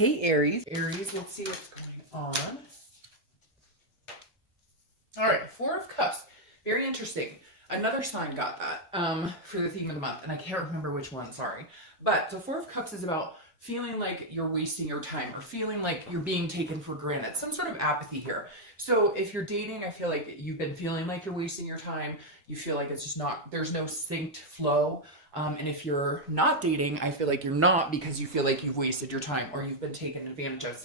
Hey, Aries. Aries, let's see what's going on. All right, Four of Cups. Very interesting. Another sign got that for the theme of the month, and I can't remember which one, sorry. But so Four of Cups is about feeling like you're wasting your time or feeling like you're being taken for granted. Some sort of apathy here. So if you're dating, I feel like you've been feeling like you're wasting your time. You feel like it's just not, there's no synced flow. And if you're not dating, I feel like you're not because you feel like you've wasted your time or you've been taken advantage of.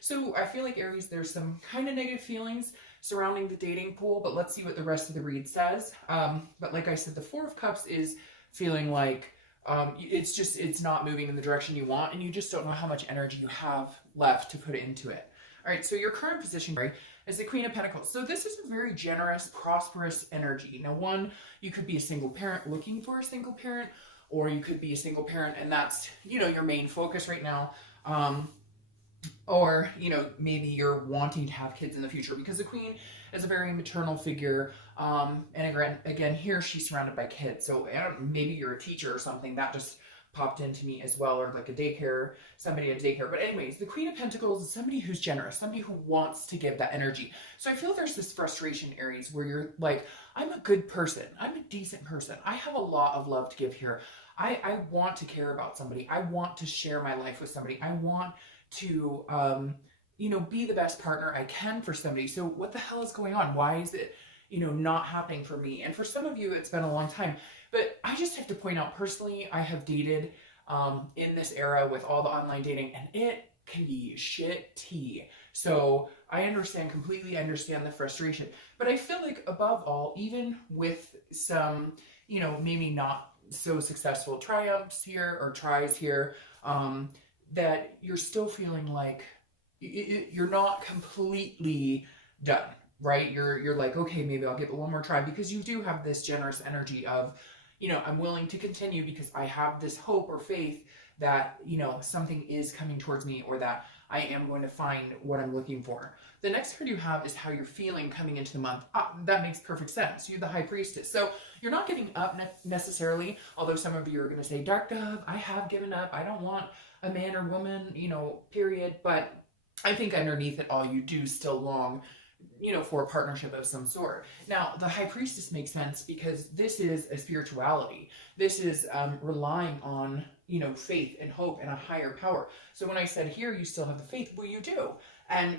So I feel like Aries, there's some kind of negative feelings surrounding the dating pool, but let's see what the rest of the read says. But like I said, the Four of Cups is feeling like it's not moving in the direction you want, and you just don't know how much energy you have left to put into it. All right, so your current position is the Queen of Pentacles. So this is a very generous, prosperous energy. Now, one, you could be a single parent looking for a single parent, or you could be a single parent and that's, your main focus right now. Or, maybe you're wanting to have kids in the future because the Queen is a very maternal figure. And again, here she's surrounded by kids. So maybe you're a teacher or something that just popped into me as well, or like somebody at a daycare. But anyways, the Queen of Pentacles is somebody who's generous, somebody who wants to give that energy. So I feel there's this frustration, Aries, where you're like, I'm a good person. I'm a decent person. I have a lot of love to give here. I want to care about somebody. I want to share my life with somebody. I want to, be the best partner I can for somebody. So what the hell is going on? Why is it, not happening for me? And for some of you, it's been a long time. But I just have to point out, personally, I have dated in this era with all the online dating, and it can be shit tea. So I completely understand the frustration. But I feel like above all, even with some, maybe not so successful triumphs here or tries here, that you're still feeling like you're not completely done, right? You're like, okay, maybe I'll give it one more try, because you do have this generous energy of, I'm willing to continue because I have this hope or faith that, something is coming towards me, or that I am going to find what I'm looking for. The next card you have is how you're feeling coming into the month. That makes perfect sense. You're the High Priestess. So you're not giving up necessarily, although some of you are going to say, Dark Dove, I have given up. I don't want a man or woman, period. But I think underneath it all, you do still long, for a partnership of some sort. Now, the High Priestess makes sense because this is a spirituality. This is relying on, faith and hope and a higher power. So when I said here, you still have the faith, well, you do.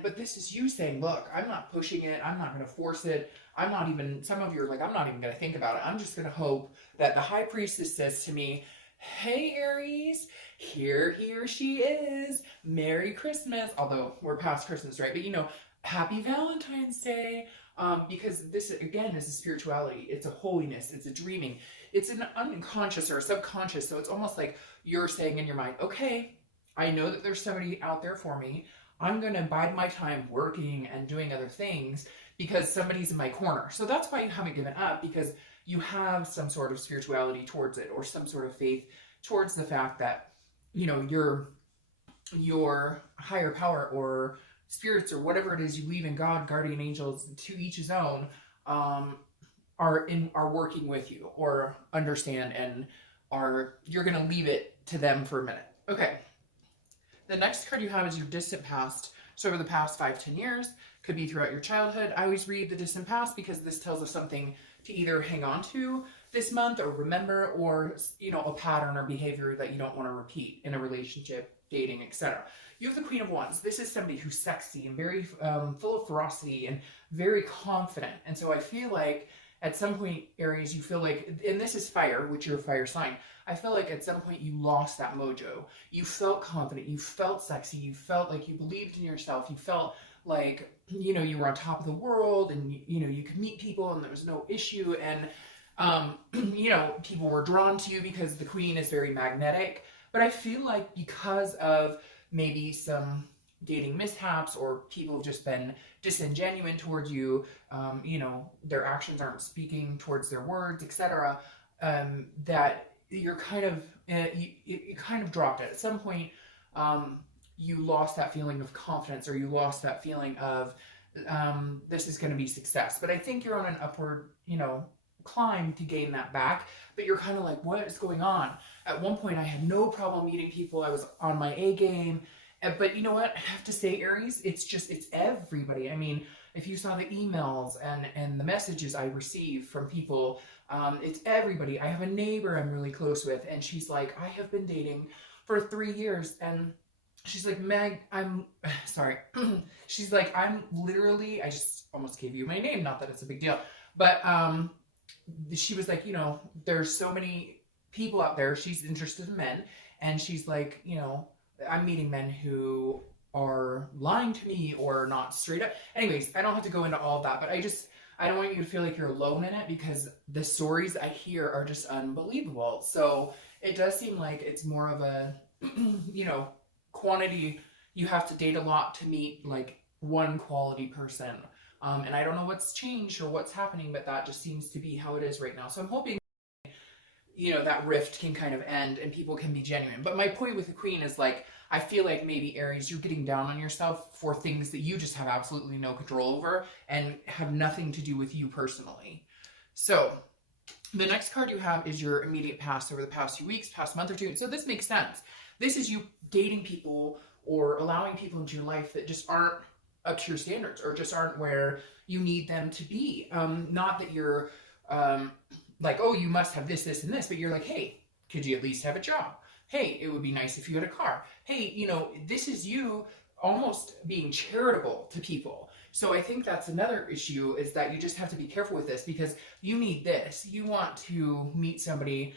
But this is you saying, look, I'm not pushing it. I'm not going to force it. Some of you are like, I'm not even going to think about it. I'm just going to hope that the High Priestess says to me, hey, Aries, here she is. Merry Christmas. Although we're past Christmas, right? But, Happy Valentine's Day. Because this, again, is a spirituality. It's a holiness. It's a dreaming. It's an unconscious or a subconscious. So it's almost like you're saying in your mind, okay, I know that there's somebody out there for me. I'm going to bide my time working and doing other things because somebody's in my corner. So that's why you haven't given up, because you have some sort of spirituality towards it, or some sort of faith towards the fact that, your higher power or spirits or whatever it is you believe in, God, guardian angels, to each his own, are working with you or understand, and you're going to leave it to them for a minute. Okay. The next card you have is your distant past. So over the past 5-10 years, could be throughout your childhood. I always read the distant past because this tells us something to either hang on to this month or remember, or, a pattern or behavior that you don't want to repeat in a relationship, dating, etc. You have the Queen of Wands. This is somebody who's sexy and very full of ferocity and very confident. And so I feel like at some point, Aries, you feel like, and this is fire, which you're a fire sign, I feel like at some point you lost that mojo. You felt confident, you felt sexy, you felt like you believed in yourself, you felt like, you were on top of the world, and, you could meet people and there was no issue, and, people were drawn to you because the Queen is very magnetic. But I feel like because of maybe some dating mishaps, or people have just been disingenuous towards you, their actions aren't speaking towards their words, etc., that you're kind of, you kind of dropped it. At some point, you lost that feeling of confidence, or you lost that feeling of, this is going to be success. But I think you're on an upward, climb to gain that back, but you're kind of like, what is going on? At one point, I had no problem meeting people. I was on my A game, But you know what? I have to say, Aries, it's everybody. I mean, if you saw the emails and the messages I receive from people, it's everybody. I have a neighbor I'm really close with, and she's like, I have been dating for 3 years, and she's like, Meg, I'm sorry. She's like, I'm literally, I just almost gave you my name, not that it's a big deal, but she was like, you know, there's so many people out there. She's interested in men, and she's like, you know, I'm meeting men who are lying to me or not straight up. Anyways, I don't have to go into all of that, but I don't want you to feel like you're alone in it, because the stories I hear are just unbelievable. So it does seem like it's more of a, you know, quantity. You have to date a lot to meet like one quality person. And I don't know what's changed or what's happening, but that just seems to be how it is right now. So I'm hoping, you know, that rift can kind of end and people can be genuine. But my point with the Queen is like, I feel like maybe Aries, you're getting down on yourself for things that you just have absolutely no control over and have nothing to do with you personally. So the next card you have is your immediate past over the past few weeks, past month or two. So this makes sense. This is you dating people or allowing people into your life that just aren't up to your standards or just aren't where you need them to be. Not that you're like, oh, you must have this, this, and this, but you're like, hey, could you at least have a job? Hey, it would be nice if you had a car. Hey, you know, this is you almost being charitable to people. So I think that's another issue, is that you just have to be careful with this, because you need this. You want to meet somebody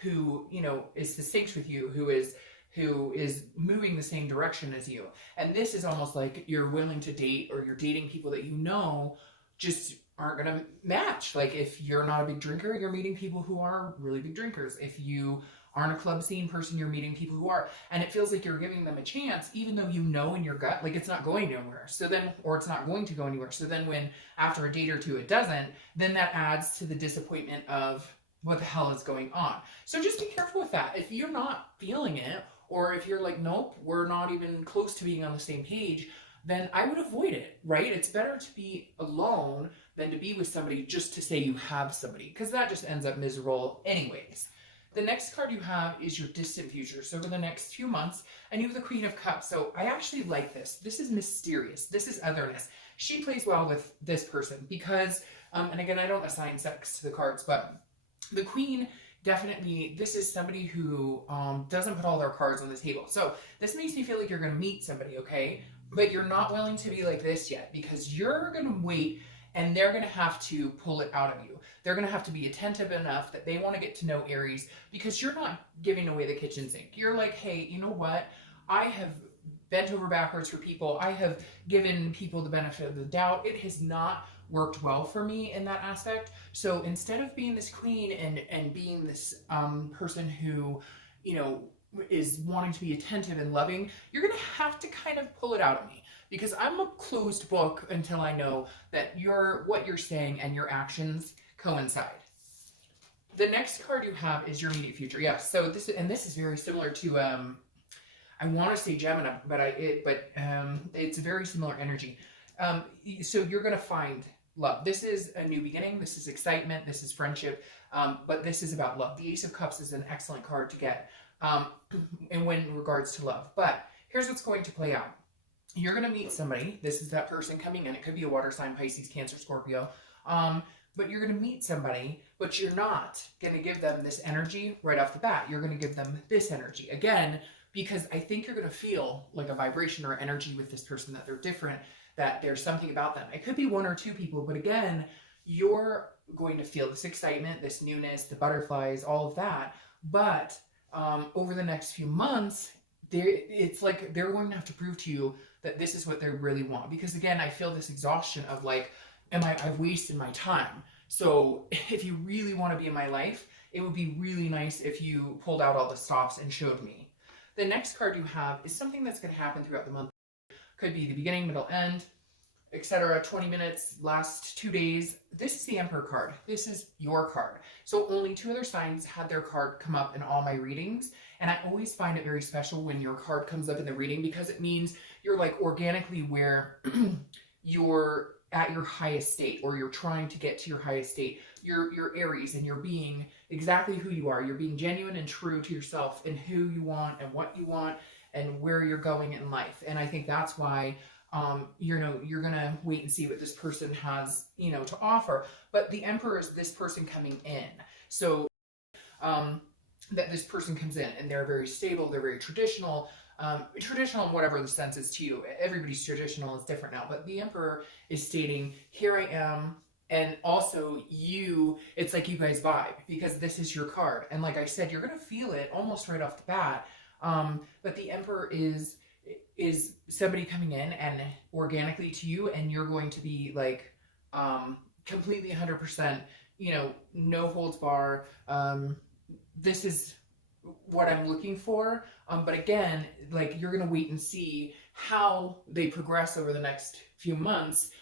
who, you know, is distinct with you, who is moving the same direction as you. And this is almost like you're willing to date, or you're dating people that you know just aren't going to match. Like if you're not a big drinker, you're meeting people who are really big drinkers. If you aren't a club scene person, you're meeting people who are. And it feels like you're giving them a chance, even though you know in your gut, like it's not going anywhere. So then, or it's not going to go anywhere. So then when after a date or two it doesn't, then that adds to the disappointment of what the hell is going on. So just be careful with that. If you're not feeling it, or if you're like, nope, we're not even close to being on the same page, then I would avoid it, right? It's better to be alone than to be with somebody just to say you have somebody, because that just ends up miserable anyways. The next card you have is your distant future. So over the next few months, and you have the Queen of Cups. So I actually like this. This is mysterious. This is otherness. She plays well with this person because, and again, I don't assign sex to the cards, but the Queen definitely, this is somebody who doesn't put all their cards on the table. So this makes me feel like you're going to meet somebody, okay? But you're not willing to be like this yet, because you're going to wait and they're going to have to pull it out of you. They're going to have to be attentive enough that they want to get to know Aries, because you're not giving away the kitchen sink. You're like, hey, you know what? I have bent over backwards for people. I have given people the benefit of the doubt. It has not worked well for me in that aspect. So instead of being this queen and being this person who, you know, is wanting to be attentive and loving, you're going to have to kind of pull it out of me, because I'm a closed book until I know that what you're saying and your actions coincide. The next card you have is your immediate future. Yes, so this is very similar to I want to say Gemini, but it's very similar energy. So you're going to find love. This is a new beginning. This is excitement. This is friendship. But this is about love. The Ace of Cups is an excellent card to get in regards to love. But here's what's going to play out. You're going to meet somebody. This is that person coming in. It could be a water sign, Pisces, Cancer, Scorpio. But you're going to meet somebody, but you're not going to give them this energy right off the bat. You're going to give them this energy. Again, because I think you're going to feel like a vibration or energy with this person, that they're different, that there's something about them. It could be one or two people, but again, you're going to feel this excitement, this newness, the butterflies, all of that. But over the next few months, it's like they're going to have to prove to you that this is what they really want. Because again, I feel this exhaustion of like, I've wasted my time. So if you really want to be in my life, it would be really nice if you pulled out all the stops and showed me. The next card you have is something that's going to happen throughout the month. Could be the beginning, middle, end, etc. 20 minutes, last 2 days. This is the Emperor card. This is your card. So only 2 other signs had their card come up in all my readings. And I always find it very special when your card comes up in the reading, because it means you're like organically where you're at your highest state, or you're trying to get to your highest state. You're Aries, and you're being exactly who you are. You're being genuine and true to yourself and who you want and what you want. and where you're going in life. And I think that's why you're gonna wait and see what this person has, to offer. But the Emperor is this person coming in. So that this person comes in and they're very stable, they're very traditional, traditional in whatever the sense is to you. Everybody's traditional is different now, but the Emperor is stating, here I am. And also it's like you guys vibe, because this is your card. And like I said, you're going to feel it almost right off the bat. But the Emperor is somebody coming in and organically to you, and you're going to be like, completely 100%, no holds bar. This is what I'm looking for. But again, like, you're going to wait and see how they progress over the next few months.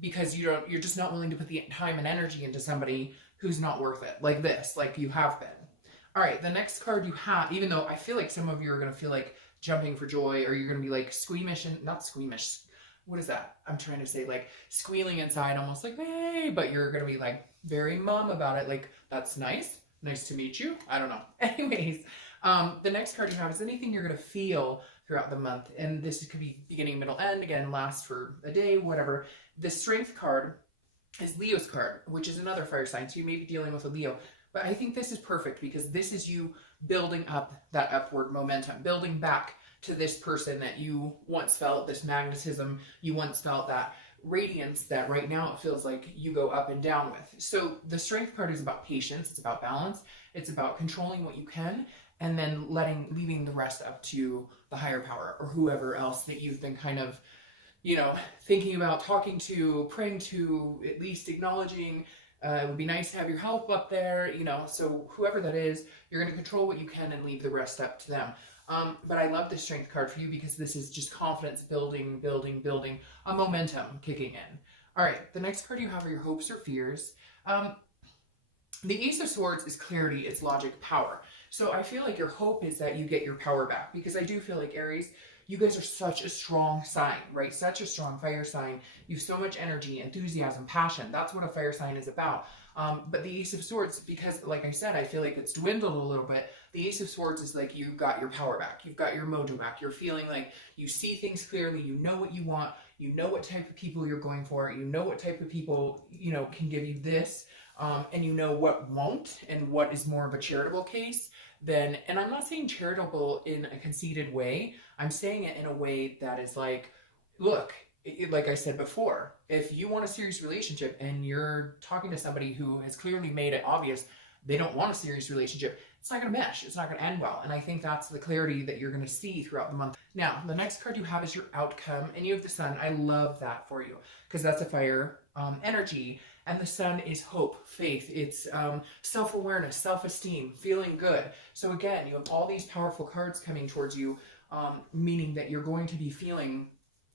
Because you're just not willing to put the time and energy into somebody who's not worth it, like this, like you have been. All right, the next card you have, even though I feel like some of you are going to feel like jumping for joy, or you're going to be like squeamish, and not squeamish, what is that? I'm trying to say, like, squealing inside, almost like, hey, but you're going to be like very mum about it, like, that's nice to meet you. I don't know. Anyways, the next card you have is anything you're going to feel throughout the month. And this could be beginning, middle, end, again, last for a day, whatever. The Strength card is Leo's card, which is another fire sign. So you may be dealing with a Leo. But I think this is perfect, because this is you building up that upward momentum, building back to this person that you once felt, this magnetism, you once felt that radiance that right now it feels like you go up and down with. So the Strength card is about patience, it's about balance, it's about controlling what you can, and then leaving the rest up to the higher power, or whoever else that you've been kind of, thinking about, talking to, praying to, at least acknowledging. It would be nice to have your help up there, so whoever that is, you're going to control what you can and leave the rest up to them. But I love the Strength card for you, because this is just confidence building, a momentum kicking in. All right, the next card you have are your hopes or fears. The Ace of Swords is clarity, it's logic, power. So I feel like your hope is that you get your power back, because I do feel like, Aries, you guys are such a strong sign, right? Such a strong fire sign. You have so much energy, enthusiasm, passion. That's what a fire sign is about. But the Ace of Swords, because like I said, I feel like it's dwindled a little bit. The Ace of Swords is like, you got your power back. You've got your mojo back. You're feeling like you see things clearly. You know what you want. You know what type of people you're going for. You know what type of people, can give you this. And you know what won't, and what is more of a charitable case. And I'm not saying charitable in a conceited way. I'm saying it in a way that is like, look, like I said before, if you want a serious relationship and you're talking to somebody who has clearly made it obvious they don't want a serious relationship, it's not going to mesh. It's not going to end well. And I think that's the clarity that you're going to see throughout the month. Now, the next card you have is your outcome, and you have the Sun. I love that for you, because that's a fire energy. And the Sun is hope, faith. It's self-awareness, self-esteem, feeling good. So again, you have all these powerful cards coming towards you, meaning that you're going to be feeling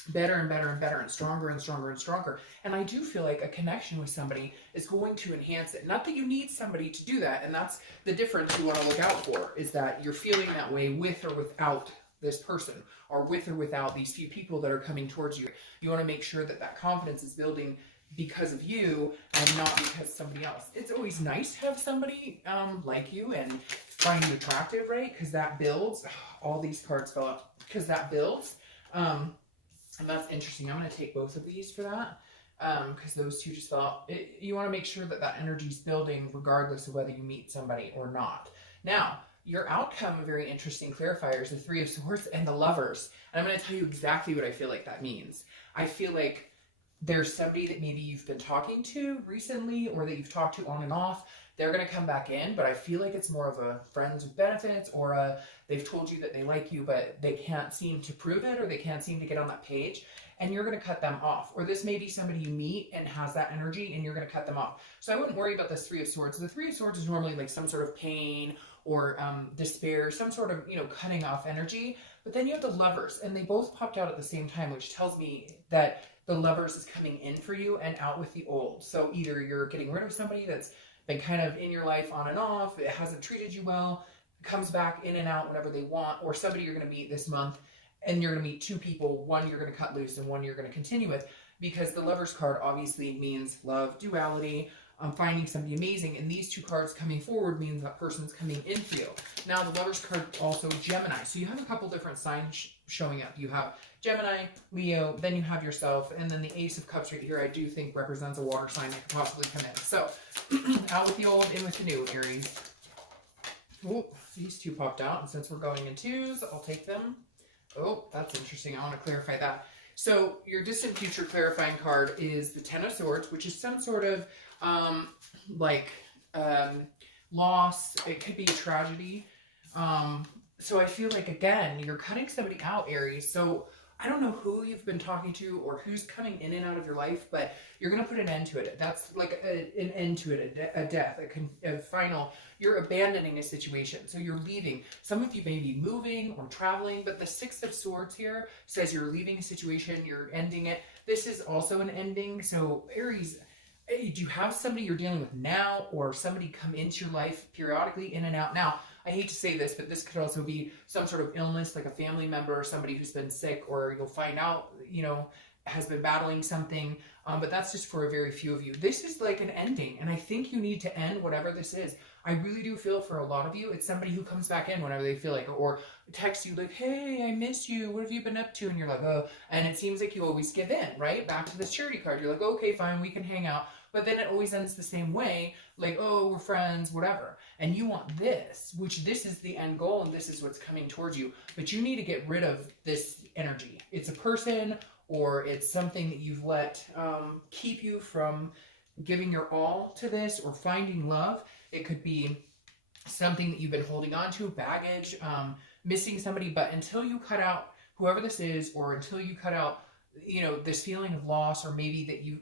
better and better and better, and stronger and stronger and stronger. And I do feel like a connection with somebody is going to enhance it. Not that you need somebody to do that. And that's the difference you want to look out for, is that you're feeling that way with or without this person, or with or without these few people that are coming towards you. You want to make sure that that confidence is building because of you and not because somebody else. It's always nice to have somebody like you and find you attractive, right? Because that builds. All these cards fell out because that builds. And that's interesting. I'm going to take both of these for that, because those two just fell out. You want to make sure that that energy is building regardless of whether you meet somebody or not. Now, your outcome, a very interesting clarifier, is the Three of Swords and the Lovers. And I'm going to tell you exactly what I feel like that means. I feel like there's somebody that maybe you've been talking to recently, or that you've talked to on and off. They're going to come back in, but I feel like it's more of a friends with benefits, or they've told you that they like you, but they can't seem to prove it, or they can't seem to get on that page, and you're going to cut them off. Or this may be somebody you meet and has that energy, and you're going to cut them off. So I wouldn't worry about this Three of Swords. The Three of Swords is normally like some sort of pain or despair, some sort of, cutting off energy. But then you have the Lovers, and they both popped out at the same time, which tells me that the Lovers is coming in for you and out with the old. So either you're getting rid of somebody that's been kind of in your life on and off, it hasn't treated you well, comes back in and out whenever they want, or somebody you're going to meet this month, and you're going to meet two people, one you're going to cut loose and one you're going to continue with, because the Lovers card obviously means love, duality, finding somebody amazing. And these two cards coming forward means that person's coming into you. Now, the Lovers card also Gemini. So you have a couple different signs showing up. You have Gemini, Leo, then you have yourself, and then the Ace of Cups right here I do think represents a water sign that could possibly come in. So, out with the old, in with the new, Aries. Oh, these two popped out, and since we're going in twos, I'll take them. Oh, that's interesting. I want to clarify that. So, your distant future clarifying card is the Ten of Swords, which is some sort of, loss. It could be a tragedy. So I feel like, again, you're cutting somebody out, Aries. So I don't know who you've been talking to or who's coming in and out of your life, but you're going to put an end to it. That's like an end to it, a death, a final. You're abandoning a situation. So you're leaving. Some of you may be moving or traveling, but the Six of Swords here says you're leaving a situation, you're ending it. This is also an ending. So Aries, do you have somebody you're dealing with now, or somebody come into your life periodically, in and out? Now, I hate to say this, but this could also be some sort of illness, like a family member or somebody who's been sick, or you'll find out, you know, has been battling something. But that's just for a very few of you. This is like an ending, and I think you need to end whatever this is. I really do feel for a lot of you, it's somebody who comes back in whenever they feel like, or texts you like, hey, I miss you. What have you been up to? And you're like, oh, and it seems like you always give in, right? Back to this charity card. You're like, okay, fine, we can hang out. But then it always ends the same way, like, oh, we're friends, whatever. And you want this, which this is the end goal, and this is what's coming towards you. But you need to get rid of this energy. It's a person, or it's something that you've let keep you from giving your all to this or finding love. It could be something that you've been holding on to, baggage, missing somebody. But until you cut out whoever this is, or until you cut out, you know, this feeling of loss, or maybe that you,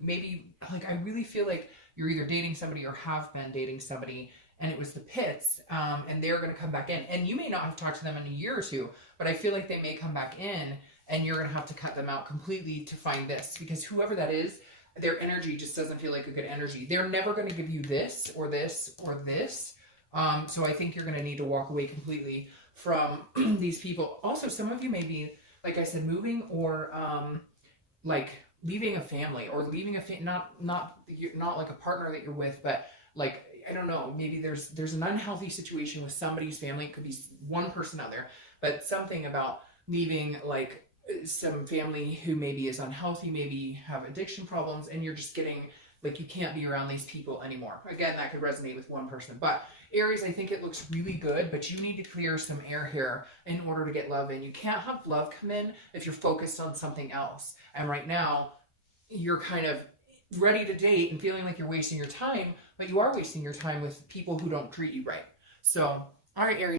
like, I really feel like you're either dating somebody or have been dating somebody, and it was the pits, and they're going to come back in. And you may not have talked to them in a year or two, but I feel like they may come back in, and you're going to have to cut them out completely to find this, because whoever that is, their energy just doesn't feel like a good energy. They're never going to give you this or this or this. So I think you're going to need to walk away completely from these people. Also, some of you may be, like I said, moving, or like leaving a family, or leaving a not like a partner that you're with, but like, I don't know, maybe there's an unhealthy situation with somebody's family. It could be one person out there, but something about leaving, like, some family who maybe is unhealthy, maybe have addiction problems, and you're just getting, like, you can't be around these people anymore. Again, that could resonate with one person. But Aries, I think it looks really good, but you need to clear some air here in order to get love in. You can't have love come in if you're focused on something else. And right now, you're kind of ready to date and feeling like you're wasting your time, but you are wasting your time with people who don't treat you right. So, all right, Aries.